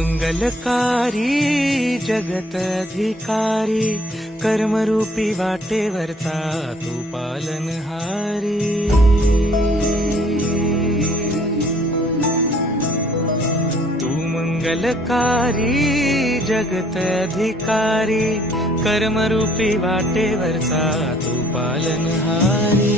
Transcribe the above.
मंगलकारी जगत अधिकारी, कर्मरूपी वाटेवरचा तू पालनहारी। तू मंगलकारी जगत अधिकारी, कर्मरूपी वाटेवरचा तू पालनहारी।